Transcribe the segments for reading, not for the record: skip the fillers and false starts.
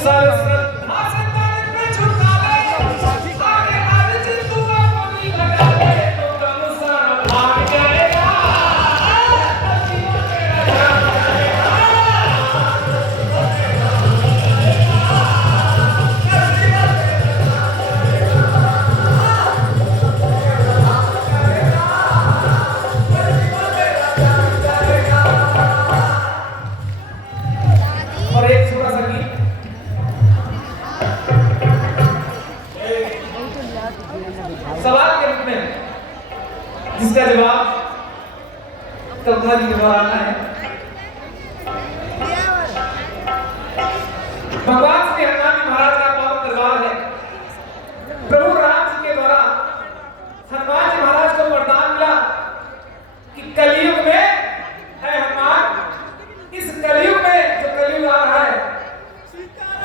श्रद्धा से मन में झुका ले, आगे अर्ज तू अपनी लगा ले, तो कम सर भाग जाएगा, नसीब तेरा जाग जाएगा। और एक छोटा सा गीत, सवाल के रूप में, जिसका जवाब कल्पना जी के द्वारा आना है। भगवान श्री हनुमान जी महाराज का पावन दरबार है। प्रभु राम जी के द्वारा हनुमान जी महाराज को वरदान मिला कि कलयुग में है हनुमान, इस कलयुग में जो कलयुग आ रहा है,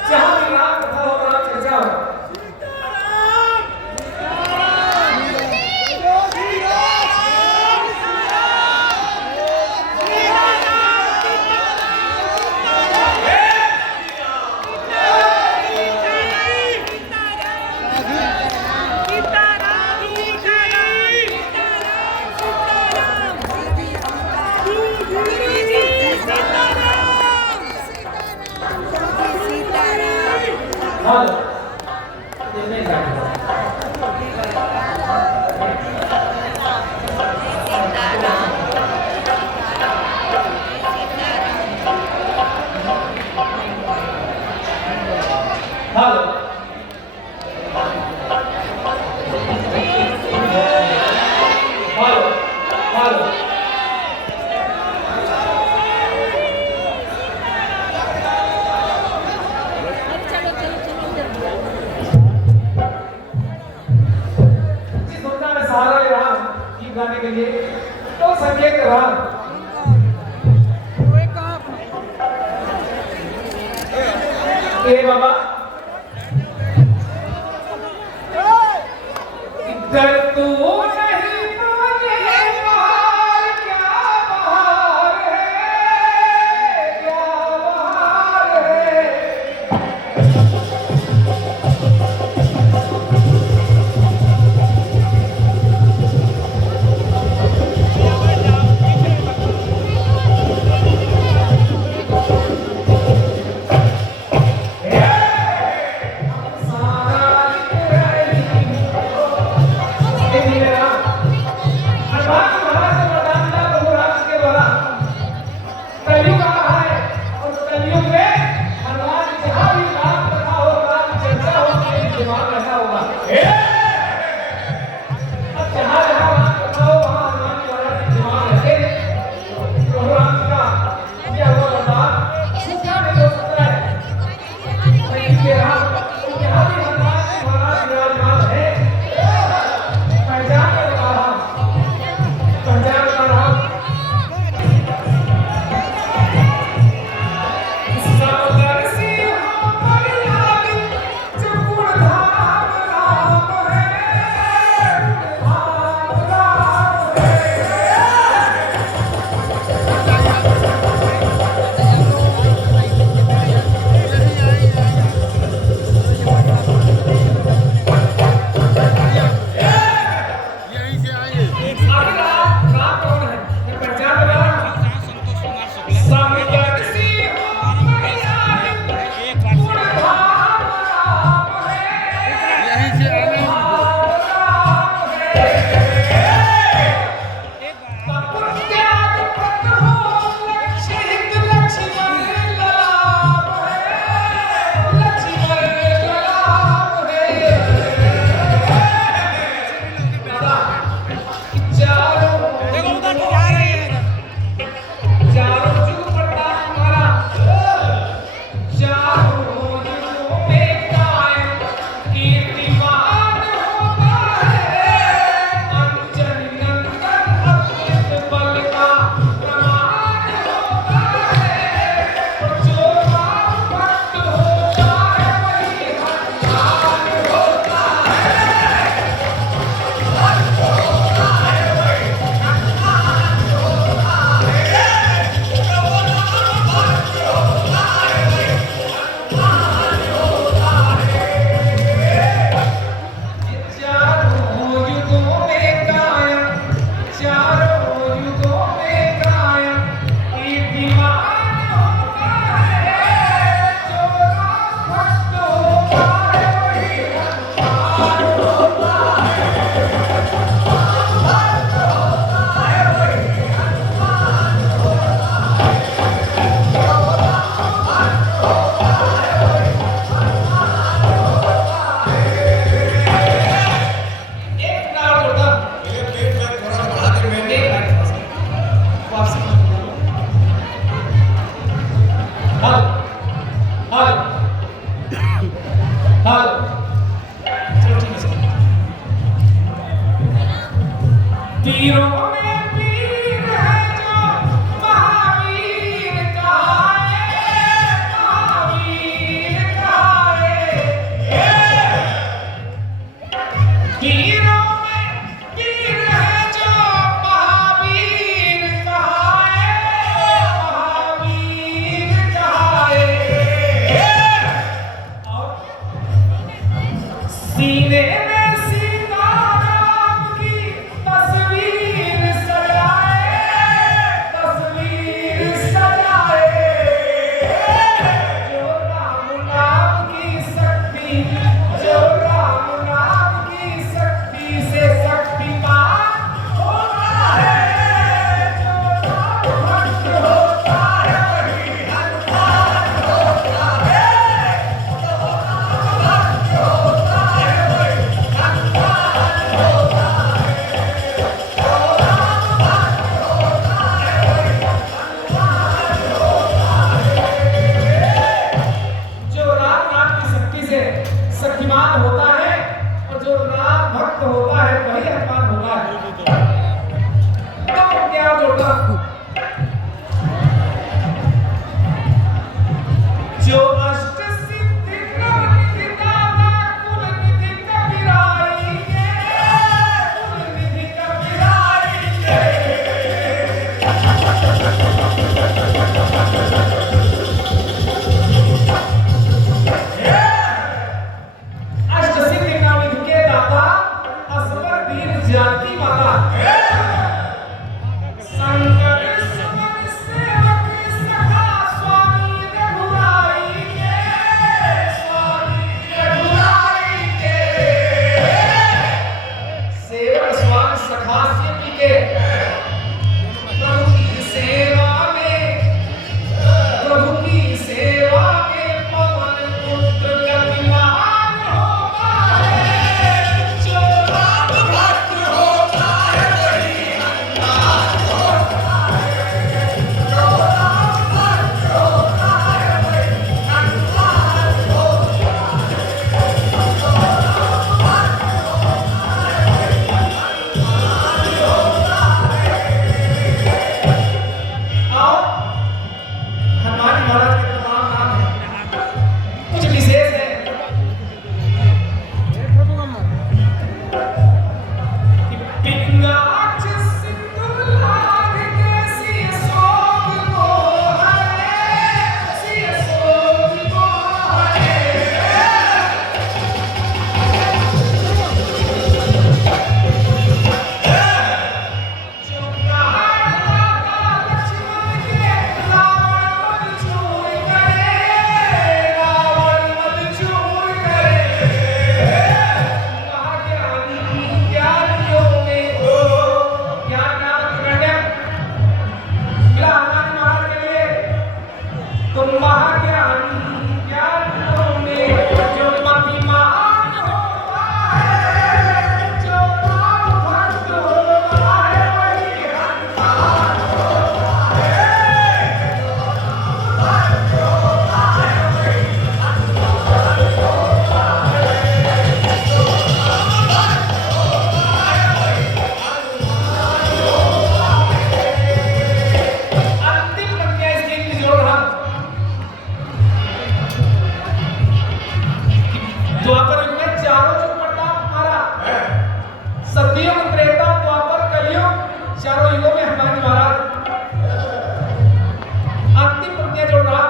जहां भी राम कथा हो, राम चर्चा हो, हाँ ये नहीं जाता। हेलो हेलो हेलो सहारा ले रहा हूं गीत गाने के लिए, तो संकेत कर रहा हूं। बाबा इधर तू नहीं तो ये बहार क्या बहार है, क्या बहार है। सारा हाँ चलो ठीक है सर। तीरों में तीर है जो महावीर कहाए, महावीर कहाए। तीरों में तीर है जो महावीर कहाए, महावीर कहाए। और सीने में सीताराम की तस्वीर सजाए, तस्वीर सजाए। जो राम नाम की शक्ति, जो राम नाम की शक्ति से शक्तिमान होता है। जो राम भक्त होता है वही हनुमान होता है। जो राम भक्त होता है वही हनुमान होता है। जो राम भक्त होता है वही हनुमान होता है। जो राम नाम की शक्ति से शक्तिमान होता है और जो राम भक्त होता है वही हनुमान होता है। तो क्या जोड़ा? जो अष्ट सिद्धि नवनिधि दाता कुल निधि कबीराई के, कुल निधि कबीराई के। अष्ट सिद्धि नवनिधि के दाता असवर वीर जाति माता। शंकर सुमन सेवक सखा स्वामी रघुराई के, स्वामी रघुराई के। सेवक स्वामी सखा सिद्धि के प्रभु की सेवा में, प्रभु की सेवा में पवन पुत्र गतिमान होता है। जो राम भक्त होता है वही हनुमान होता है। जो राम भक्त होता है वही हनुमान होता है। जो राम भक्त होता है वही हनुमान होता है। और हनुमान जी महाराज के तमाम नाम हैं, कुछ विशेष है। कि पिंगाक्ष सिंदूर लाग के सिय शोभ को हरे, सिय शोभ को हरे। जो प्राण दाता लक्ष्मण के रावण वध चूर करे, रावण वध चूर करे। महाज्ञानी ज्ञानियों में ज्ञान ग्रहण मिला हनुमान महाराज के लिए। तुम महाज्ञानी ज्ञानियों में जो मतिमान होता है, जो राम भक्त होता है वही हनुमान होता है। जो राम भक्त होता है वही हनुमान होता है। जो राम भक्त होता है वही हनुमान होता है। अंतिम प्रज्ञा इसकी एक जोड़ रहा। द्वापर युग में चारों युग प्रताप हमारा, सतयुग त्रेता द्वापर कलयुग चारों युगों में हनुमान जी महाराज। अंतिम प्रज्ञा जोड़ रहा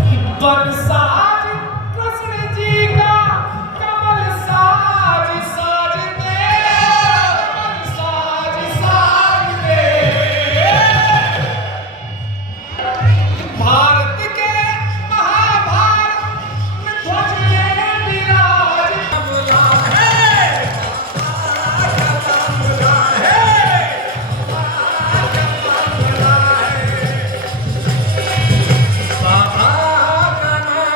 कि बरसात कृष्ण जी का कमल साज साज दे, कमल साज साज दे। भारत के महाभारत में ध्वज ये विराज कमला है, कमला है, कमला है। बाबा का नाम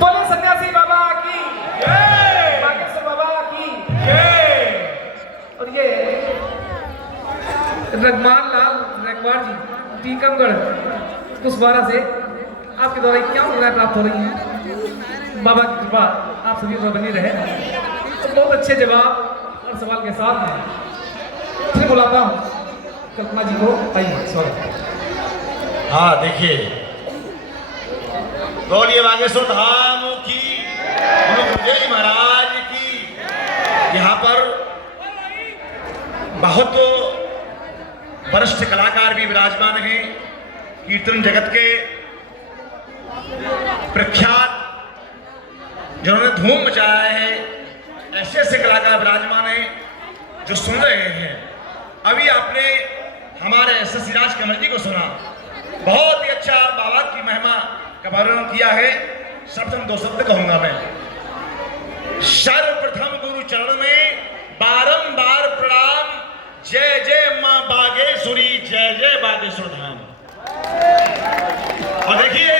बोले सन्यासी बाबा की जय, बागेश्वर बाबा की जय। और ये रघुमान लाल रघुवार जी टीकमगढ़ कुशवाड़ा से आपके द्वारा क्या मुद्राएं प्राप्त हो रही हैं। बाबा की कृपा आप सभी पर बनी रहे। तो बहुत अच्छे जवाब और सवाल के साथ में फिर बुलाता हूँ कल्पना जी को। आइए, स्वागत। हाँ देखिए, बोलिए बागेश्वर धाम की, गुरुदेव महाराज की। यहाँ पर बहुत वरिष्ठ कलाकार भी विराजमान हैं। कीर्तन जगत के प्रख्यात जिन्होंने धूम मचाया है, ऐसे ऐसे कलाकार विराजमान हैं जो सुन रहे हैं। अभी आपने हमारे एस.एस. सिराज कमल जी को सुना, बहुत ही अच्छा बाबा की महिमा का वर्णन किया है। शब्द दो शब्द कहूंगा मैं। सर्वप्रथम गुरु चरण में बारंबार प्रणाम, जय जय मां बागेश्वरी, जय जय बागेश्वर धाम। और देखिए,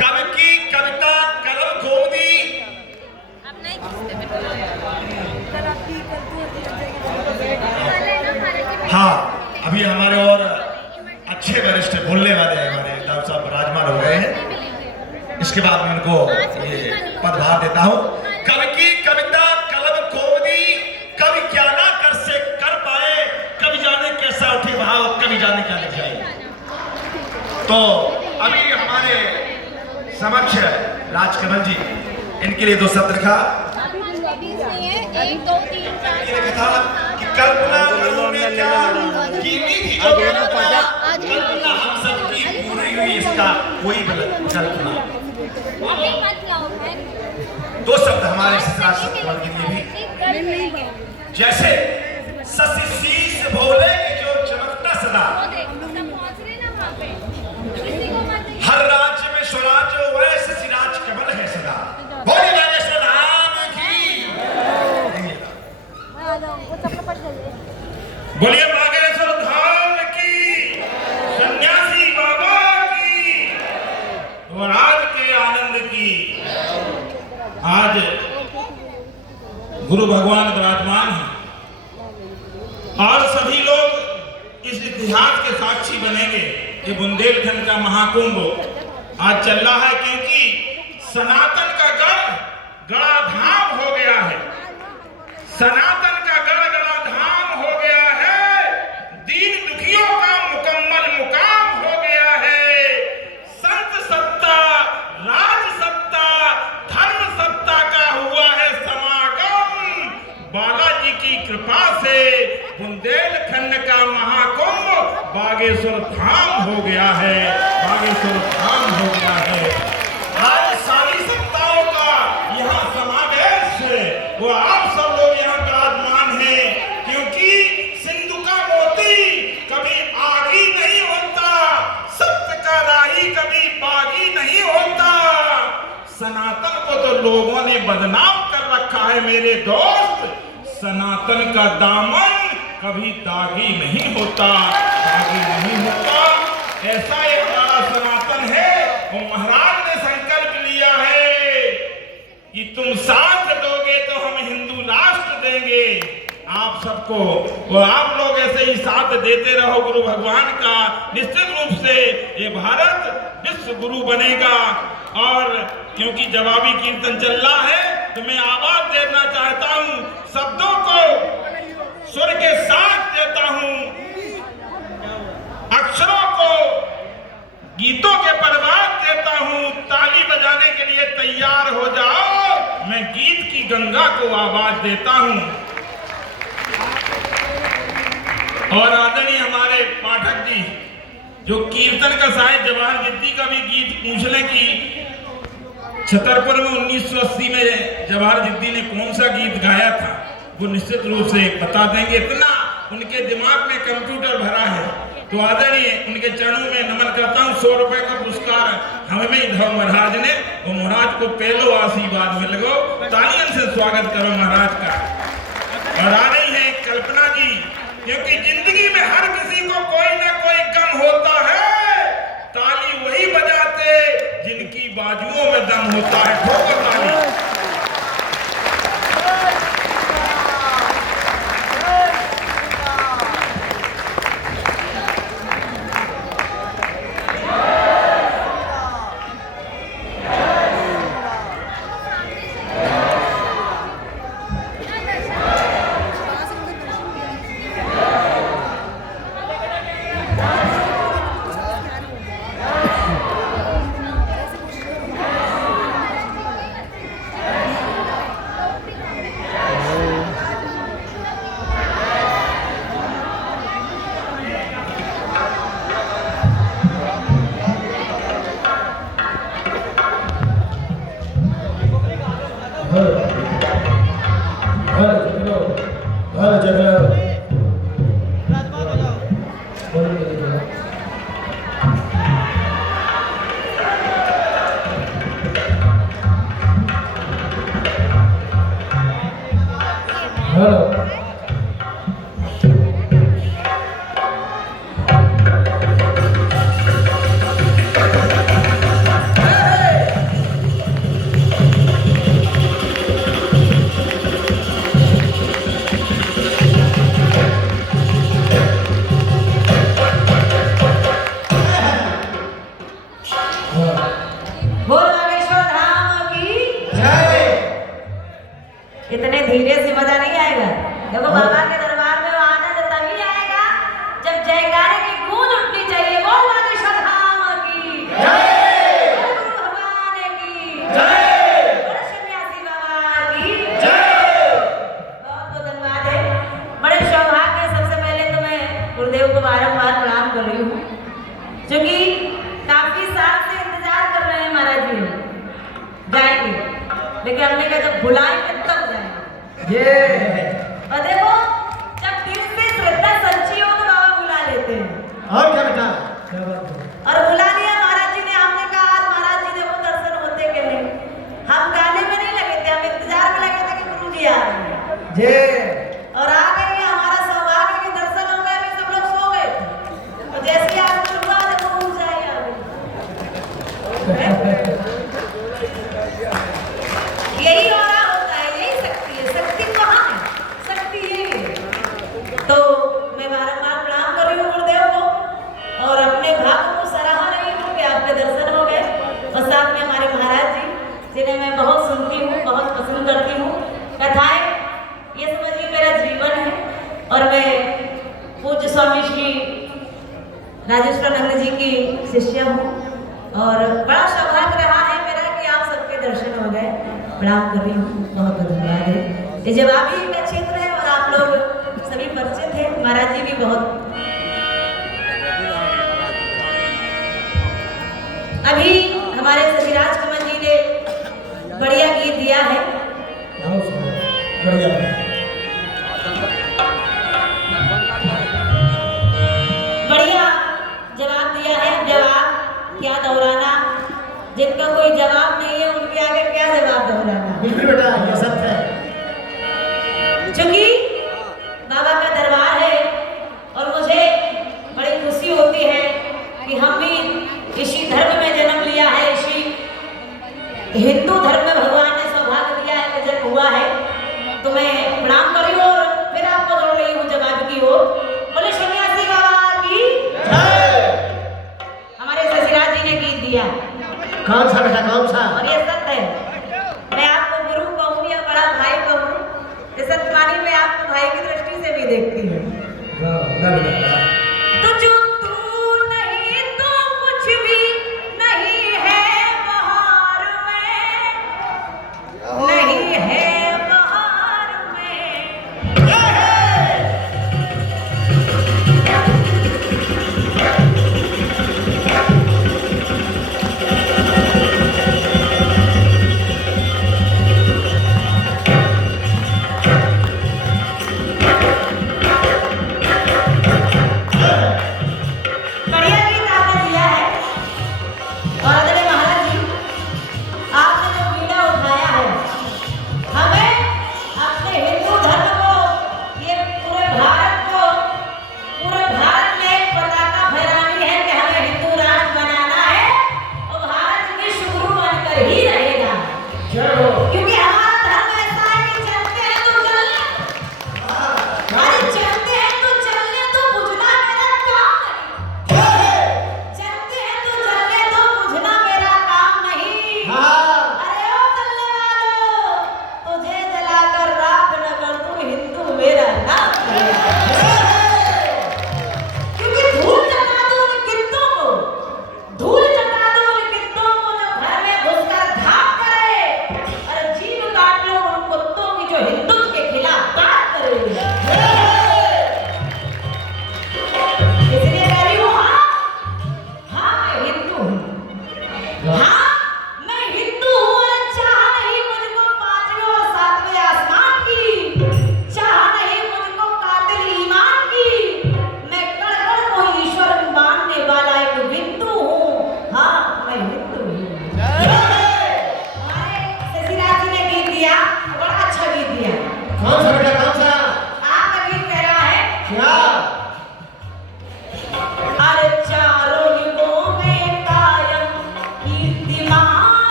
कवि की कविता कलम खोदी। हाँ, अभी हमारे और अच्छे वरिष्ठ बोलने वाले हमारे दाऊद साहब विराजमान हो गए हैं। इसके बाद मैं उनको ये पदभार देता हूँ। कवि की कविता कलम खोदी, कवि क्या ना कर से कर पाए, कवि जाने कैसा उठे भाव, कवि जाने क्या लिख जाए। तो अभी हमारे समक्ष राजकमल जी, इनके लिए दो शब्द लिखा। लिखा था कि कल्पना कल्पना हम सबकी पूरी हुई, इसका कोई कल्पना। दो शब्द हमारे राजकमल के लिए भी। जैसे शशि शीश भोले की जो चमकता सदा, हर राज्य में स्वराज वैसे सिराज कमल है सदा। बोलिए बागेश्वर धाम की, बोलिए बागेश्वर धाम की, सन्यासी बाबा की, और आज के आनंद की। आज गुरु भगवान विराजमान हैं और सभी लोग इस इतिहास के साक्षी बनेंगे। ये बुंदेलखंड का महाकुंभ आज चल रहा है, क्योंकि सनातन का गढ़ धाम हो गया है। सनातन का गढ़ धाम हो गया है। दीन दुखियों का मुकम्मल मुकाम हो गया है। संत सत्ता, राज सत्ता, धर्म सत्ता का हुआ है समागम। बालाजी की कृपा से बुंदेलखंड का महाकुंभ बागेश्वर धाम हो गया है। बागेश्वर धाम हो गया है। आज सारी सत्ताओं का यहाँ समावेश है। वो आप सब लोग यहाँ विराजमान हैं, क्योंकि सिंधु का मोती कभी आगी नहीं होता, सत्य का राही कभी बागी नहीं होता। सनातन को तो लोगों ने बदनाम कर रखा है मेरे दोस्त। सनातन का दामन कभी दागी नहीं होता, दागी नहीं होता। ऐसा एक हमारा सनातन है। वो महाराज ने संकल्प लिया है कि तुम साथ दोगे तो हम हिंदू राष्ट्र देंगे आप सबको। और आप लोग ऐसे ही साथ देते रहो गुरु भगवान का। निश्चित रूप से ये भारत विश्व गुरु बनेगा। और क्योंकि जवाबी कीर्तन चल रहा है, तो मैं आवाज देना चाहता हूँ, शब्दों को सुर के साथ देता हूँ, अक्षरों को गीतों के प्रभाव देता हूँ। ताली बजाने के लिए तैयार हो जाओ, मैं गीत की गंगा को आवाज देता हूँ। और आदरणीय हमारे पाठक जी, जो कीर्तन का शायद जवाहर जिद्दी का भी गीत पूछ लें कि छतरपुर में 1980 में जवाहर जिद्दी ने कौन सा गीत गाया था, वो निश्चित रूप से बता देंगे। इतना उनके दिमाग में कंप्यूटर भरा है। तो आदरणीय उनके चरणों में नमन करता हूँ। 100 रुपए का पुरस्कार हमें धर्म महाराज ने, वो महाराज को पहलो आशीर्वाद मिल गो। तालियों से स्वागत करो महाराज का। और आ रही है कल्पना जी, क्योंकि जिंदगी में हर किसी को कोई ना कोई गम होता है। ताली वही बजाते जिनकी बाजुओं में दम होता है। ठोकर ताली। इतने धीरे से मजा नहीं आएगा। देखो बाबा के दरबार में वो आनंद तभी आएगा जब जयकारे की गूंज उठनी चाहिए। बोल बागेश्वर धाम की जय, गुरु भगवान की जय, सन्यासी बाबा की जय। बहुत बहुत धन्यवाद है। बड़े सौभाग्य। सबसे पहले तो मैं गुरुदेव को बारंबार प्रणाम कर रही हूँ, क्योंकि काफी साल से इंतजार कर रहे हैं महाराज जी जाएंगे, लेकिन हमने कहा जब बुलाएंगे तब जाएंगे। और देखो जब दिल से श्रद्धा सच्ची हो तो बाबा बुला लेते हैं। और क्या बेटा? और बुला लिया महाराज जी ने। हमने कहा आज महाराज जी देखो दर्शन होते कि नहीं। हम गाने में नहीं लगे थे, हम इंतजार में लगे थे कि गुरु जी आ रहे हैं। और आ गए। हमारा सौभाग्य के दर्शन हो गए। अभी सब लोग सो गए थे, और जैसे आज शुरू हुआ देखो घूम जाए यही हो रहा होता है। यही शक्ति है। शक्ति कहाँ है? शक्ति यही है। तो मैं बारंबार प्रणाम कर रही हूँ गुरुदेव को, और अपने भाव को सराह रही हूँ कि आपके दर्शन हो गए। और साथ में हमारे महाराज जी, जिन्हें मैं बहुत सुनती हूँ, बहुत पसंद करती हूँ। कथाएं ये समझिए मेरा जीवन है। और मैं पूज्य स्वामी श्री राजेश्वरानंद जी की शिष्य हूँ, और बड़ा सौभाग्य रहा है मेरा कि आप सबके दर्शन हो गए। प्रणाम कर रही हूँ। बहुत बहुत धन्यवाद है। ये जवाबी का क्षेत्र है और आप लोग सभी परिचित हैं। महाराज जी भी बहुत। अभी हमारे सचिराज कमल जी ने बढ़िया गीत दिया है। बढ़िया जवाब दिया है। जवाब क्या दोहराना, जिनका कोई जवाब नहीं है उनके आगे क्या जवाब दोहराना। बिल्कुल बेटा, ये सत्य है। क्योंकि बाबा का दरबार है और मुझे बड़ी खुशी होती है कि हम भी इसी धर्म में जन्म लिया है। इसी हिंदू धर्म में भगवान ने सौभाग्य दिया है कि जन्म हुआ है। तो मैं प्रणाम कर रही हूँ और फिर आपको जोड़ रही हूँ जवाब की ओर। बोले सन्यासी बाबा की जय। हमारे ससुराल जी ने गीत दिया। कौन सा बेटा, कौन सा? और ये सत्य है। मैं आपको गुरु कहूँ या बड़ा भाई कहूँ, ये सत्यवाणी में आपको भाई की दृष्टि से भी देखती हूँ। तो जो तू नहीं तो कुछ भी नहीं है बहार में, नहीं है बहार में।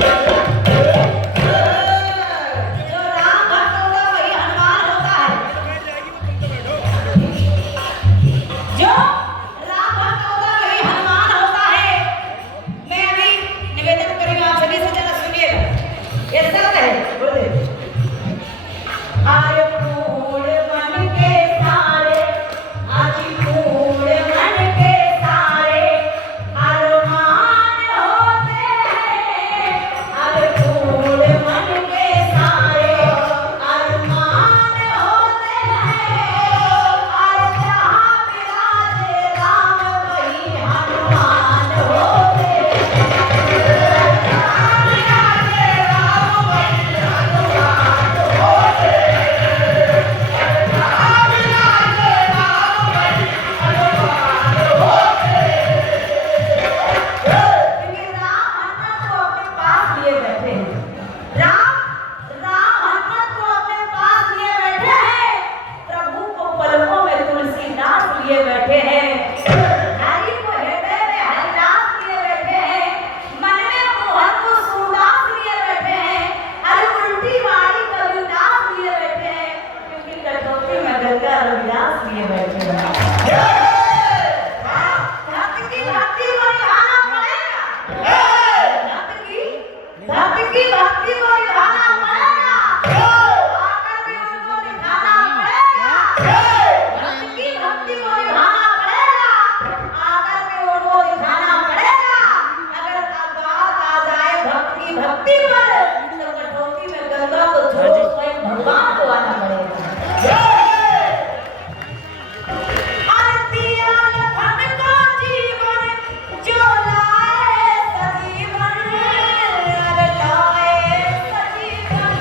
जो राम भक्त होता है वही हनुमान होता है। जो राम भक्त होता है वही हनुमान होता है। मैं अभी निवेदन करूंगा, आप सभी से जरा सुनिएगा। ये सब है बोले आरे फूल मन के सारे, आज फूल मन के सारे अरमान होते हैं। अरे फूल मन के सारे अरमान होते हैं। और जहाँ विराजे राम वही हनुमान होते हैं। जहाँ विराजे राम वही हनुमान होते हैं। जहाँ विराजे राम वही हनुमान होते हैं। क्योंकि राम हनुमान को अपने पास लिए बैठे हैं। राम हनुमान को अपने पास लिए बैठे हैं। प्रभु को पलकों में तुलसीदास लिए बैठे हैं। हरि को हृदय में हरिदास लिए बैठे हैं। मन में मोहन को सूरदास लिए बैठे हैं। अरे उल्टी वाली कबीरदास लिए बैठे हैं। क्योंकि कटौती में गंगा रविदास लिए बैठे हैं। भक्त की भक्ति को निभाना पड़ेगा। भक्त की भक्ति को निभाना पड़ेगा। आकर के उनको दिखाना पड़ेगा। भक्त की भक्ति को निभाना पड़ेगा। आकर के उनको दिखाना पड़ेगा। अगर बात आ जाए भक्त की भक्ति पर तो कटौती में गंगा को छोड़ स्वयं भगवान को आना पड़ेगा। आरतिया लखन को जीवन जो लाए सजीवन, अरे लाए सजीवन।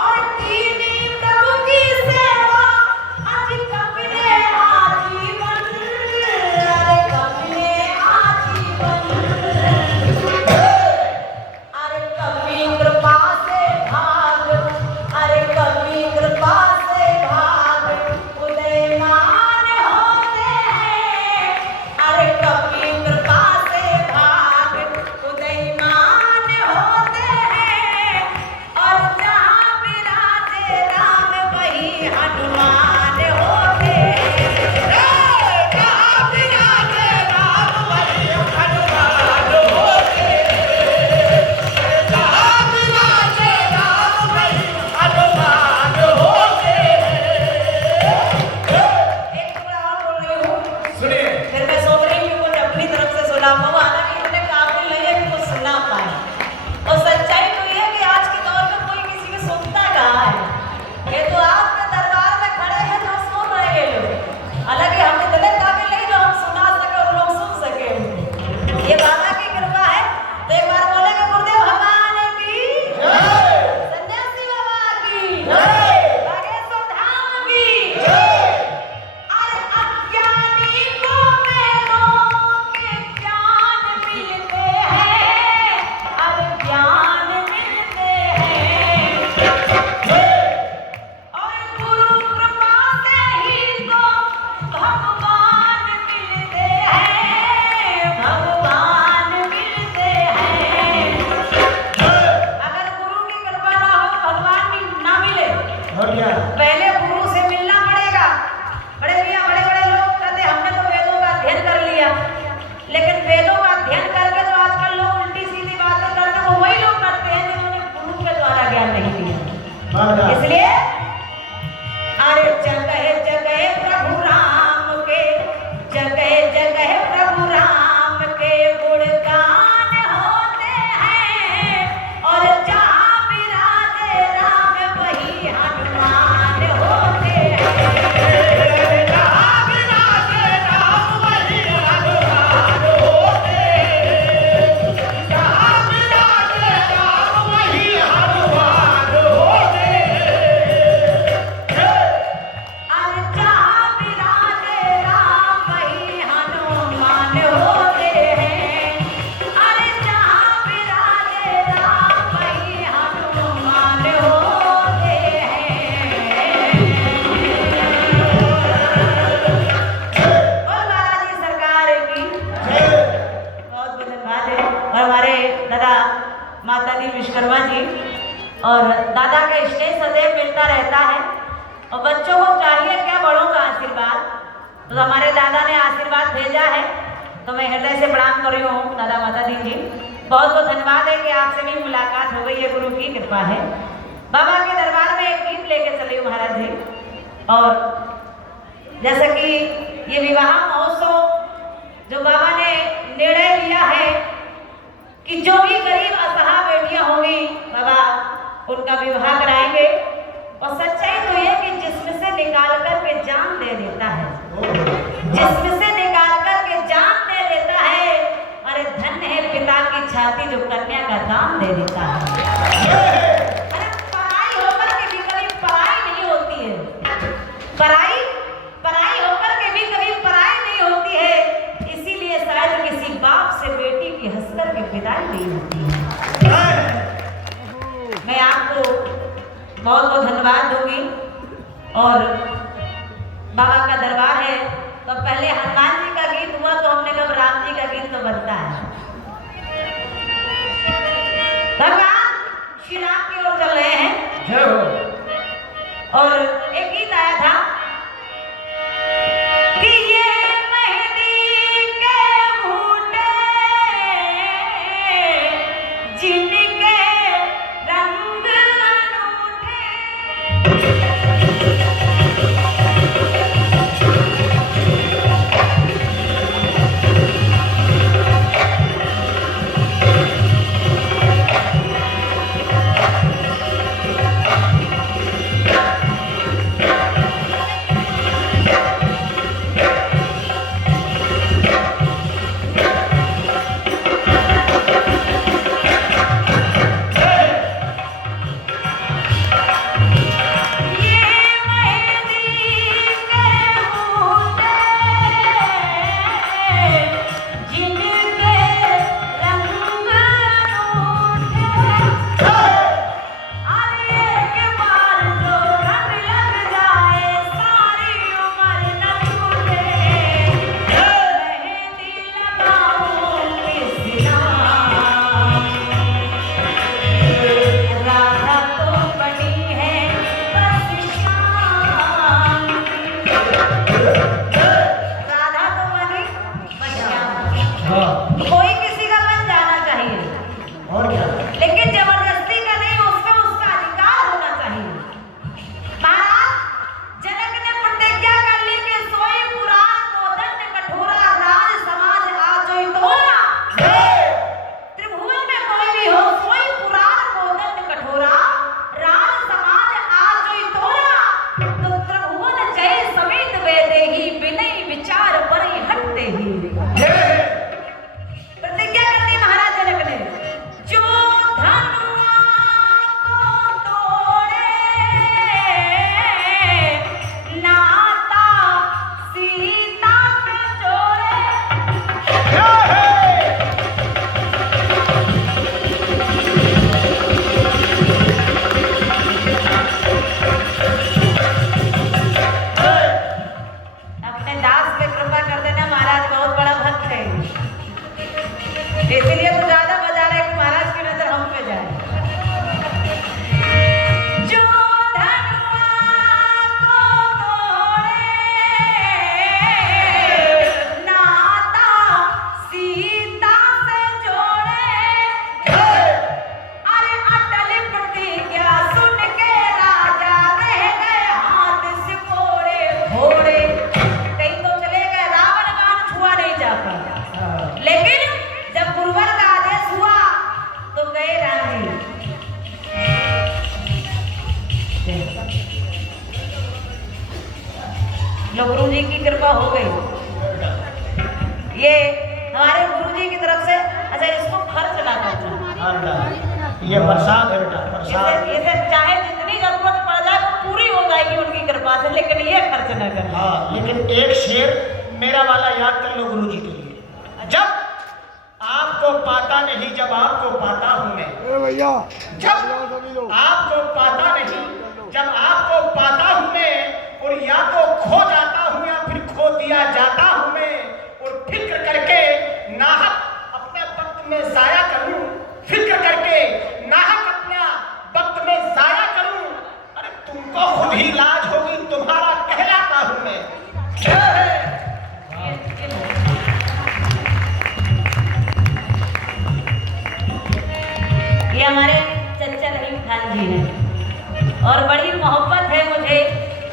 और कीनी प्रभु की सेवा आज कपने आजीवन, अरे कपने आजीवन। अरे कभी कृपा से भाग, अरे कभी कृपा से भाग उदयमान होते हैं। अरे कभी कृपा से भाग उदयमान होते हैं। और जहाँ विराजे राम वही हनुमान होते हैं। जहाँ विराजे राम वही हनुमान होते हैं। जहाँ विराजे राम वही हनुमान होते हैं। एक टुकड़ा और बोल रही हूँ, सुनिए। फिर मैं सोच रही हूँ कुछ अपनी तरफ से सुना पाऊँ। हालांकि इतने काबिल नहीं है कि कुछ सुना पाए। और सच्चाई तो ये है कि आज के दौर में कोई किसी की सुनता कहाँ है। ये तो आपके दरबार में खड़े हैं जो सुन रहे हैं लोग। हालांकि हम इतने काबिल नहीं जो हम सुना सके और लोग सुन सके। ये बाबा की कृपा है। तो एक बार बोलेंगे गुरुदेव भगवान की, सन्यासी बाबा की, बागेश्वर धाम की। अरे अज्ञानी को वेदों के ज्ञान मिलते हैं। अरे ज्ञान मिलते हैं। और गुरु कृपा से ही तो भगवान मिलते हैं। भगवान मिलते हैं। अगर गुरु की कृपा ना हो, भगवान भी ना मिले, पहले गुरु से मिलना पड़ेगा। बड़े भैया बड़े बड़े लोग कहते हमने तो वेदों का अध्ययन कर लिया, लेकिन वेदों का अध्ययन करके तो आजकल लोग उल्टी सीधी बातें करते हैं। वो वही लोग करते हैं जिन्होंने गुरु के द्वारा ज्ञान नहीं दिया। इसलिए अरे जगह जगह प्रभु राम के, जगह जगह प्रभु राम के गुणगान होते हैं। और जहाँ विराजे राम वही हनुमान होते हैं। जहाँ विराजे राम वही हनुमान होते हैं। जहाँ विराजे राम वही हनुमान होते हैं। हमारे दादा माता दी विश्वकर्मा जी और दादा का स्नेह सदैव मिलता रहता है और बच्चों को चाहिए क्या, बड़ों का आशीर्वाद। तो हमारे दादा ने आशीर्वाद भेजा है तो मैं हृदय से प्रणाम कर रही हूँ दादा माता दी जी। बहुत बहुत धन्यवाद है कि आपसे भी मुलाकात हो गई है, गुरु की कृपा है। बाबा के दरबार में एक गीत लेके चले हूँ महाराज जी। और जैसा कि ये विवाह महोत्सव जो बाबा ने निर्णय लिया है कि जो भी गरीब असहाय बेटियां होंगी बाबा उनका विवाह कराएंगे। और सच्चाई तो ये कि जिसमें से निकाल कर के जान दे देता है, जिसमें से निकाल कर के जान दे देता है, अरे धन्य है पिता की छाती जो कन्या का दान दे देता है। अरे पराई होकर के भी कभी पराई नहीं होती है, पराई होकर के भी कभी पराई नहीं होती है। इसीलिए शायद किसी बाप से बेटी की हंसकर के विदाई नहीं होती है। मैं आपको बहुत बहुत धन्यवाद दूंगी। और बाबा का दरबार है तो पहले हनुमान जी का गीत हुआ तो हमने कहा राम जी का गीत तो बनता है। भगवान श्री राम की ओर चल रहे हैं। जय हो। और एक गीत आया था कि ये मेहंदी के बूटे जिनके रंग अनूठे। इसीलिए तो ज्यादा बजा रहे कि महाराज की नजर हम पे जाए। जो धनुआ को तोड़े नाता सीता से जोड़े। अरे अटल प्रतिज्ञा सुन के राजा रह गए हाथ सिकोड़े घोड़े। कहीं तो चले गए, रावण बाण छुआ नहीं जाता, लेकिन जब गुरुवर का आदेश हुआ तो गए राम जी। लो गुरु जी की कृपा हो गई। ये हमारे गुरु जी की तरफ से। अच्छा, इसको खर्च ना करना, ये प्रसाद है बेटा, प्रसाद। इसे चाहे जितनी जरूरत पड़ जाए वो पूरी हो जाएगी उनकी कृपा से, लेकिन ये खर्च ना करना। हाँ, लेकिन एक शेर मेरा वाला याद कर लो गुरु जी के लिए। जब आपको पाता नहीं, जब आपको पाता हूं मैं, जब आपको पाता नहीं, जब आपको पाता हूं मैं, और या तो खो जाता हूं या फिर खो दिया जाता हूं मैं, और फिक्र करके नाहक अपने वक्त में जाया करूं जी हैं और बड़ी मोहब्बत है मुझे,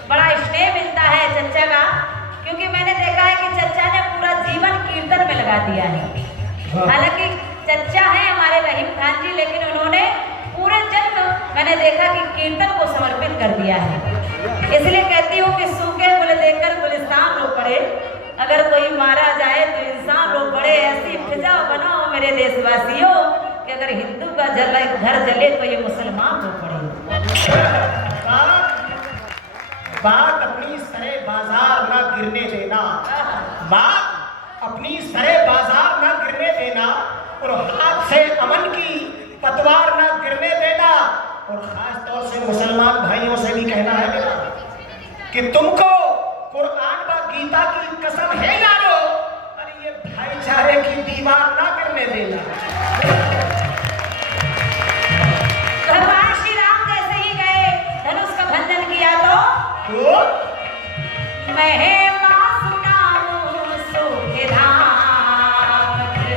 बड़ा स्नेह मिलता है चचा का, क्योंकि मैंने देखा है कि चचा ने पूरा जीवन कीर्तन में लगा दिया है। हालांकि चचा है हमारे रहीम खान जी, लेकिन उन्होंने पूरे जन्म मैंने देखा कि कीर्तन को समर्पित कर दिया है। इसलिए कहती हूँ कि सूखे फूल देखकर गुलिस्तान रो पड़े, अगर कोई मारा जाए तो इंसान रो पड़े। ऐसी फिजा बनाओ मेरे देशवासियों कि अगर हिंदू का घर जले तो ये मुसलमान रो पड़े। बात अपनी सरे बाजार ना गिरने देना, बात अपनी सरे बाजार ना गिरने देना, और हाथ से अमन की पतवार ना गिरने देना। और खास तौर से मुसलमान भाइयों से भी कहना है मेरा कि तुमको कुरान व गीता की कसम है यारो, अरे ये भाईचारे की दीवार ना करने देना। भगवान श्री राम जैसे ही गए धनुष का भंजन किया तो महिमा सुनाऊं सुख धाम की,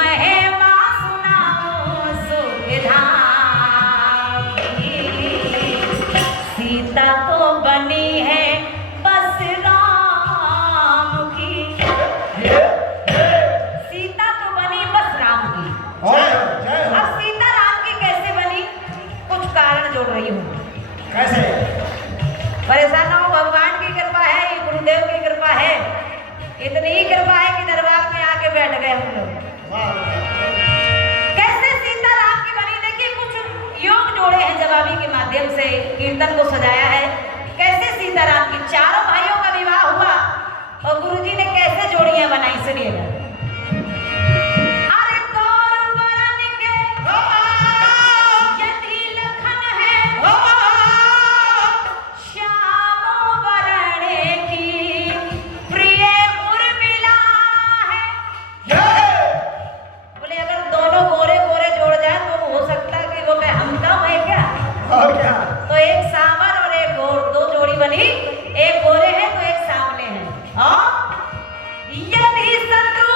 महिमा सुनाऊं सुख धाम की। सीता तो बनी है बस राम की, सीता तो बनी बस राम की। अब सीता राम की कैसे बनी, कुछ कारण जोड़ रही हूँ। कैसे? परेशान ना हो, भगवान की कृपा है, ये गुरुदेव की कृपा है, इतनी ही कृपा है कि दरबार में आके बैठ गए हम लोग। कैसे सीता राम की बनी, देखिए कुछ योग जोड़े हैं जवाबी के माध्यम से कीर्तन को सजाया है। कैसे सीता राम की, चारों भाइयों का विवाह हुआ और गुरुजी ने कैसे जोड़ियां बनाई, सुनिएगा। अरे कौर वरन के यदि लखन है, श्याम वरण की प्रिय उर्मिला है। बोले अगर दोनों गोरे गोरे जोड़ जाए तो हो सकता है कि वो मैं हम कम है क्या? और क्या? तो एक सांवर और एक गोर, दो जोड़ी बनी, एक गोरे हैं तो एक सांवले हैं। और यदि शत्रु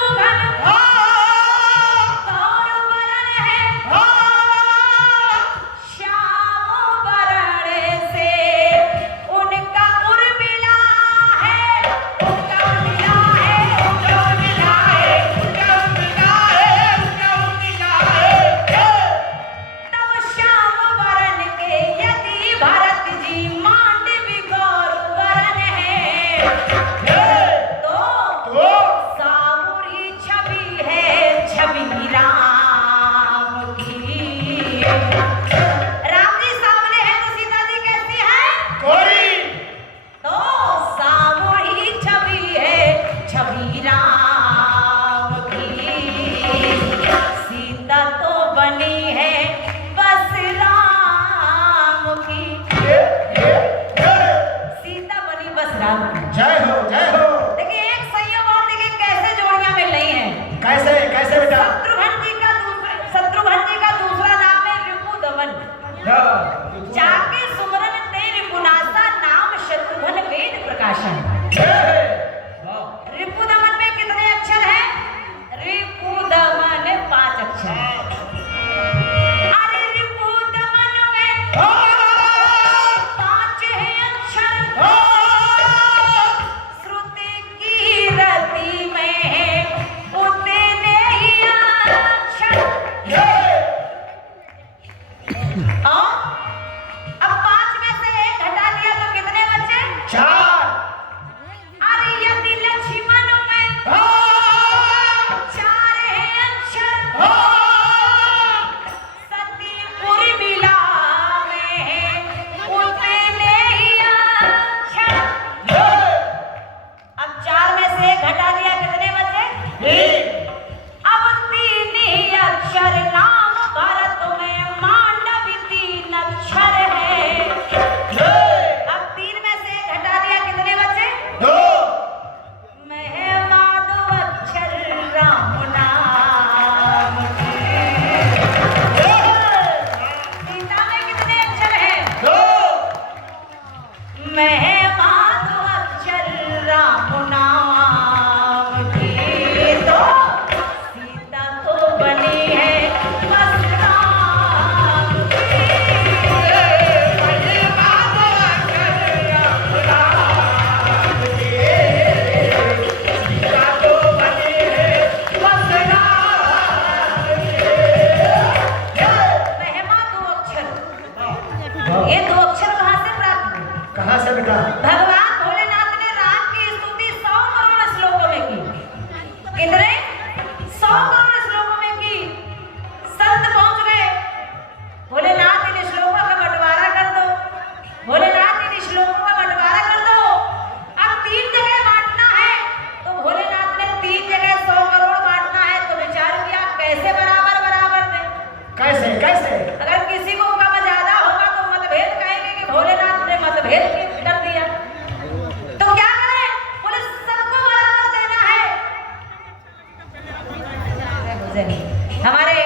जय। हमारे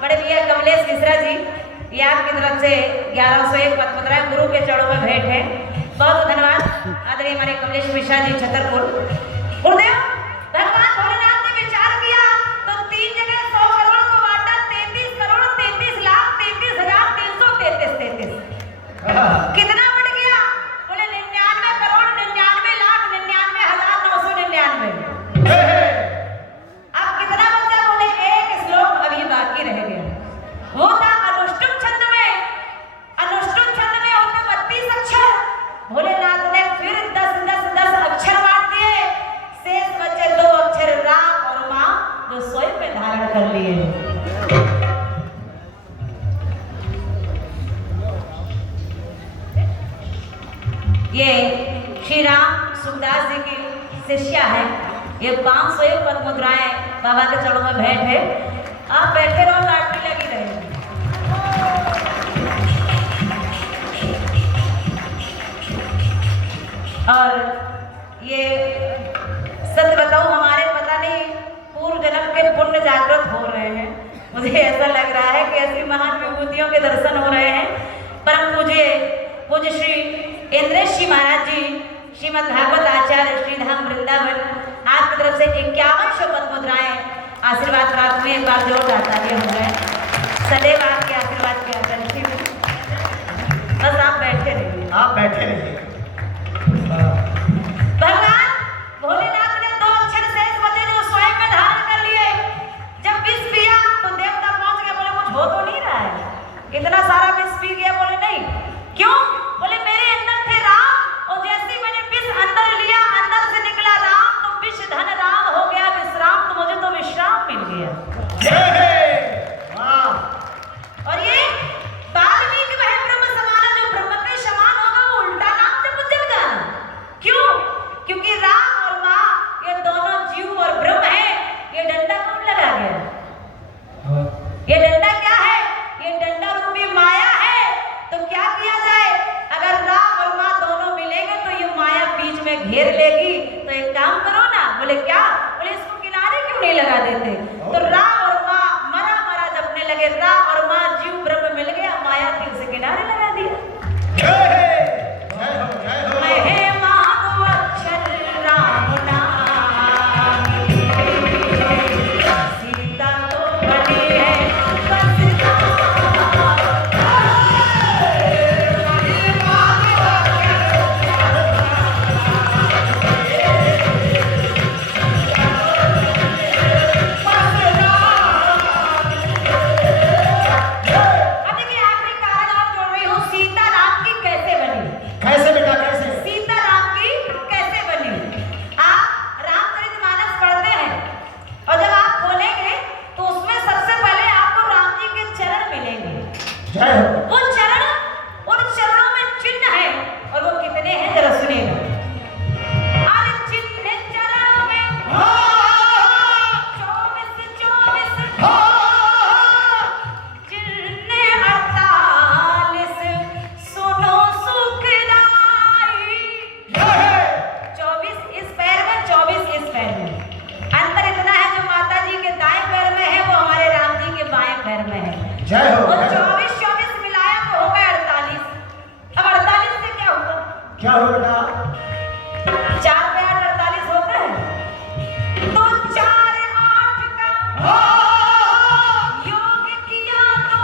बड़े भैया कमलेश मिश्रा जी, ये आपकी तरफ से 1101 पद मुद्राएं गुरु के चरणों में भेंट है। बहुत धन्यवाद आदरणीय हमारे कमलेश मिश्रा जी छतरपुर। गुरुदेव, भगवान भोलेनाथ ने विचार किया तो 3 जगह 100 करोड़ को बांटा, 33 करोड़ 33 लाख 33,333। कितना बढ़ गया? बोले 99 करोड़ 99 लाख 99,999। अब कितना बचा? बोले एक श्लोक अभी बाकी रह गया। वो था अनुष्टुप छंद में। अनुष्टुप छंद में होते 32 अक्षर। भोलेनाथ ने फिर 10 अक्षर बांट दिए। शेष बचे 2 अक्षर राम और मां, जो स्वयं में धारण कर लिए। ये श्री राम सुखदास जी की शिष्या है। ये 501 पद मुद्राएं बाबा के चरणों में भेंट है। आप बैठे रहो, लाटरी लगी रहेगी। और ये सत्य बताऊं, हमारे पता नहीं पूर्व जन्म के पुण्य जागृत हो रहे हैं। मुझे ऐसा लग रहा है कि ऐसी महान विभूतियों के दर्शन हो रहे हैं। परम पूज्य श्री इंद्रेश जी महाराज जी, श्रीमद् भागवत आचार्य श्रीधाम वृंदावन, आपकी तरफ से 51 पद मुद्राएं आशीर्वाद प्राप्त हुए। एक बार जोरदार तालियां हो जाए। सदैव आपके आशीर्वाद के आकांक्षी हूँ। बस आप बैठे रहिए, आप बैठे रहिए। भगवान भोलेनाथ ने 2 अक्षर शेष बचे जो स्वयं में धारण कर लिए। जब विष पिया तो देवता पहुंच गए। बोले कुछ हो तो नहीं रहा है? इतना सारा विष पी गया? बोले नहीं। क्यों? बोले मेरे अंदर थे राम, और जैसे मैंने विष अंदर लिया, अंदर से निकला राम, तो विष धन राम हो गया विश्राम, तो मुझे तो विश्राम मिल गया। और ये वाल्मीकि वह ब्रह्म समान, जो ब्रह्म के समान होगा वो उल्टा नाम जप जग जाना। क्यों? क्योंकि राम और माँ ये दोनों जीव और ब्रह्म है। ये डंडा कौन लगा गया? ये डंडा क्या है? ये डंडा रूपी माया है। तो क्या किया जाए? अगर राम और माँ दोनों मिलेंगे तो ये माया बीच में घेर लेगी। तो एक काम करो ना। बोले क्या? बोले इसको किनारे क्यों नहीं लगा देते? तो राम और माँ मरा मरा जपने लगे। राम और माँ जीव ब्रह्म मिल गया, माया थी उसे किनारे लगा दिया। वो चरण, उन चरणों में चिन्ह है, और वो कितने हैं जरा सुनिएगा। अरे चिन्ह चरणों में 24 चिन्ह 48 सुनो सुखदाई। 24 इस पैर में, 24 इस पैर में। अंतर इतना है, जो माता जी के दाएं पैर में है वो हमारे राम जी के बाएं पैर में है। जय हो। 24 मिलाया तो हो गए 48। अब 48 से क्या हुआ? क्या हो बेटा? 4 पे 8 48 होता है। तो 4 8 का योग किया तो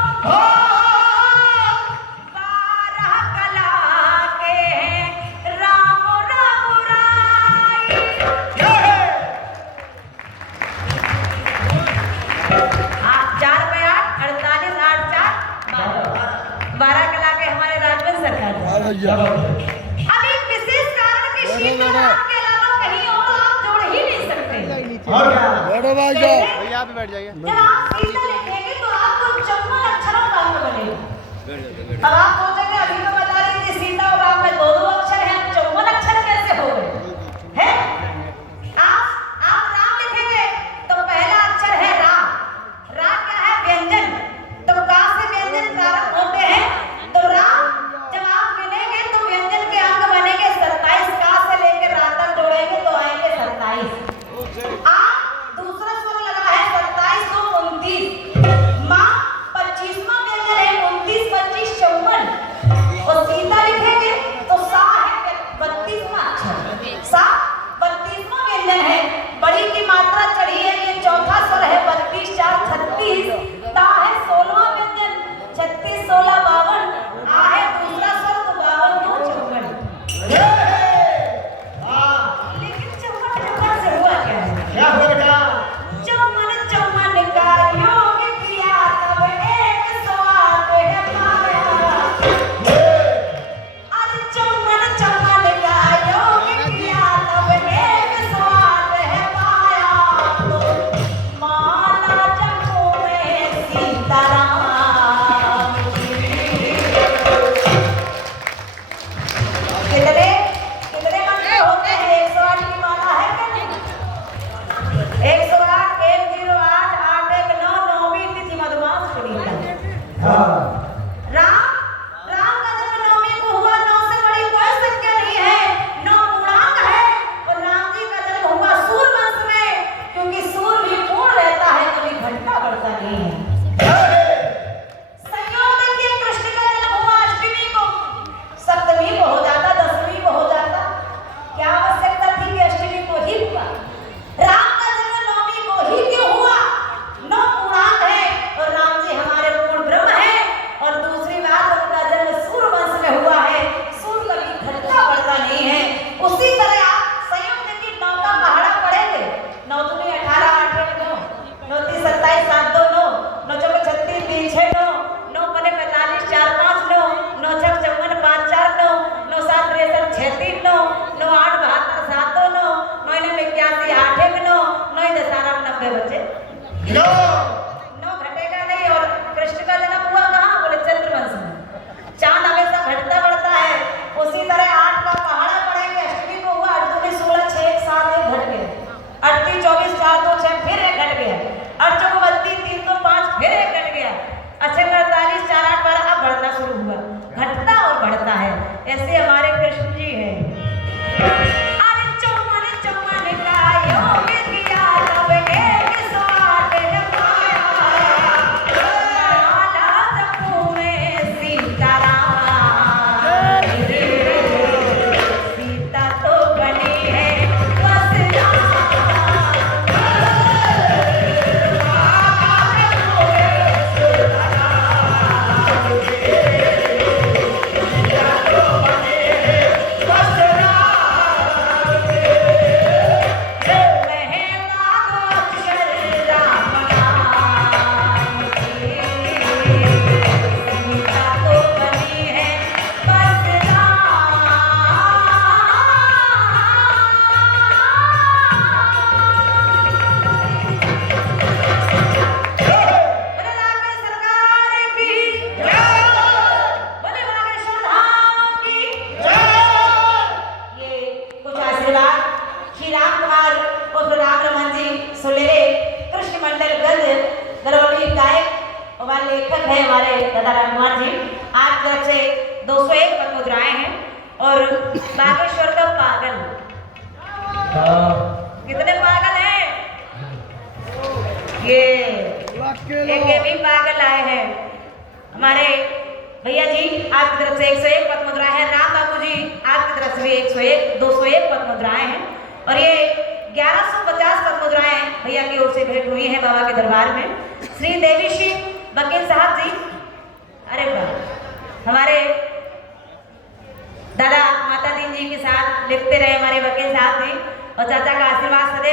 12 कला के राम रघुराई। 4 पे 8 48 8 4 12 कला के हमारे राजवन सरकार। अब एक विशेष कारण के सीताराम के अलावा कहीं और आप जोड़ ही नहीं सकते। और क्या? यहाँ पे बैठ जाइए। जब आप सीता लिखेंगे तो आपको 54 अक्षरों का अंक बनेगा। अब आप सोचेंगे अभी तो बता रहे थे सीता और राम में 2-2 अक्षर हैं, 54 अक्षर कैसे हो गए? है? आप राम लिखेंगे तो पहला अक्षर है रा। रा क्या है? व्यंजन। तो का से व्यंजन प्रारंभ होते हैं। तो रा जब आप गिनेंगे तो व्यंजन के अंक बनेंगे 27। का से लेकर रा तक जोड़ेंगे तो आएंगे 27। आप दूसरा स्वर लगा है 27 तो राम का जन्म नवमी को हुआ, 9 से बड़ी कोई संख्या नहीं है, 9 पूर्णांक है। और राम जी का जन्म हुआ सूर वंश में, क्योंकि सूर भी पूर्ण रहता है, कभी घटता बढ़ता नहीं है। संयोग देखिए, कृष्ण का जन्म हुआ अष्टमी को, सप्तमी को हो जाता, दसवीं को हो जाता, क्या आवश्यकता थी कि अष्टमी को ही हुआ? राम का जन्म नवमी को ही क्यों हुआ? 9 पूर्णांक है और राम जी हमारे पूर्ण ब्रह्म है। और दूसरी बात, उनका जन्म सूर वंश में हुआ है, सूर कभी घटता बढ़ता नहीं है। उसी तरह आप संयोग देखिए, 9 का पहाड़ा पढ़ेंगे, 9 दूनी 18, 8 9, 9 3 27, 7 2 9, 9 चौके 36, 3 6 9, 9 पने 45, 4 5 9, 9 6 54, 5 4 9, 9 7 63, 6 3 9, 9 8 72, 7 2 9, 9 81, 8 1 9, 9 10 90 बच्चे। 9 घटेगा नहीं। और कृष्ण का जन्म हुआ कहाँ? बोले चंद्रवंश में। चांद हमेशा घटता बढ़ता है। उसी तरह 8 का पहाड़ा पड़ेंगे, अष्टमी को हुआ 8 दूनी 16, 6 1 7 1 घट गया, 38 24 4 2 6 फिर 1 घट गया, 8 चौको 32 3 2 5 फिर 1 घट गया, 48 48 4 8 12 अब बढ़ना शुरू हुआ, घटता और बढ़ता है। ऐसे हमारे कृष्ण जी हैं। अरे चौवन चौवन का योग किया, तब एक स्वाद पाया, लाला जपू में सीताराम, सीता तो बनी है बस लेखक है हमारे दादा राम कुमार जी। आज तरफ से 201 पद मुद्राएं हैं। और बागेश्वर का पागल, कितने पागल हैं? ये भी पागल आए हैं हमारे भैया जी। आज की तरफ से 101 पद मुद्राएं हैं। राम बाबू जी आज की तरफ से भी 101 201 पद मुद्राएं हैं। और ये 1150 पद मुद्राएं भैया की ओर से भेंट हुई है बाबा के दरबार में। श्री देवी श्री वकील साहब जी, अरे वाह, हमारे दादा माता दीन जी के साथ लिखते रहे हमारे वकील साहब जी। और चाचा का आशीर्वाद सदैव